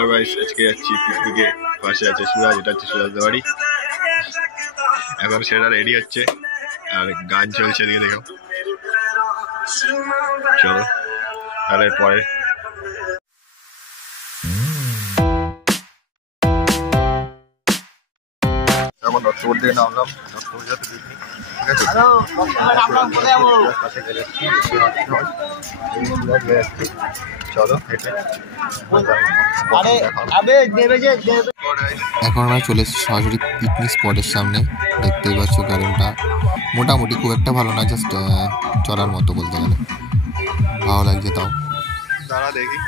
Hello guys, আজকে যাচ্ছি পিকনিকে। পাশে আছে সুরাজ, এটা হচ্ছে সুরাজদের বাড়ি। এখন সেটা রেডি হচ্ছে আর গান চলছে, দিকে দেখো। চলো তাহলে পরে এখন দত্তপুর থেকে নামলাম। দত্তপুর যাতে পিকনিক, ঠিক আছে। চলো হেঁটে এখন আমরা চলে এসেছি সরাসরি পিকনিক স্পটের সামনে। দেখতেই পাচ্ছ গার্ডেনটা মোটামুটি খুব একটা ভালো না, জাস্ট চলার মতো বলতে গেলে, ভালো লাগছে তাও। দেখি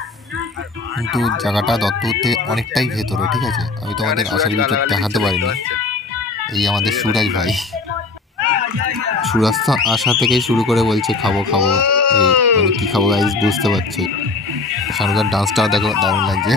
কিন্তু জায়গাটা দত্তপুর থেকে অনেকটাই ভেতরে, ঠিক আছে। আমি তোমাদের আসল ভিতর দেখাতে পারিনি। এই আমাদের সুরাজ ভাই, সুরাজ তো আসা থেকেই শুরু করে বলছে খাবো খাবো, এই মানে কী খাবো গাইস বুঝতে পারছি। সামনের ডান্সটাও দেখো, দারুণ লাগছে।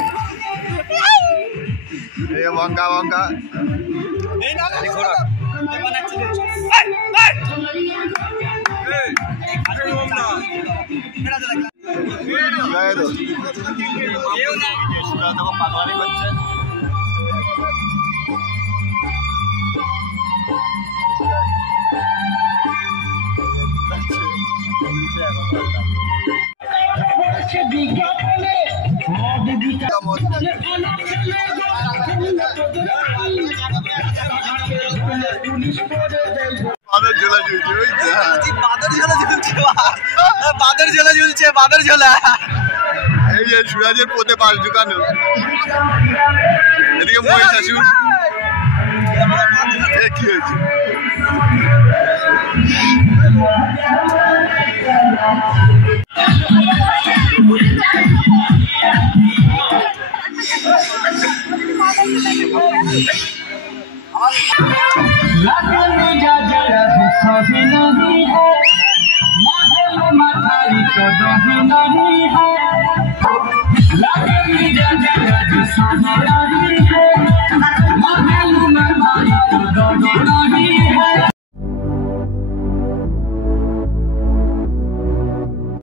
এই যে সুরাজের পোতে পাশ ঢুকানো, এদিকে মহিষাসুর। কি হয়েছে?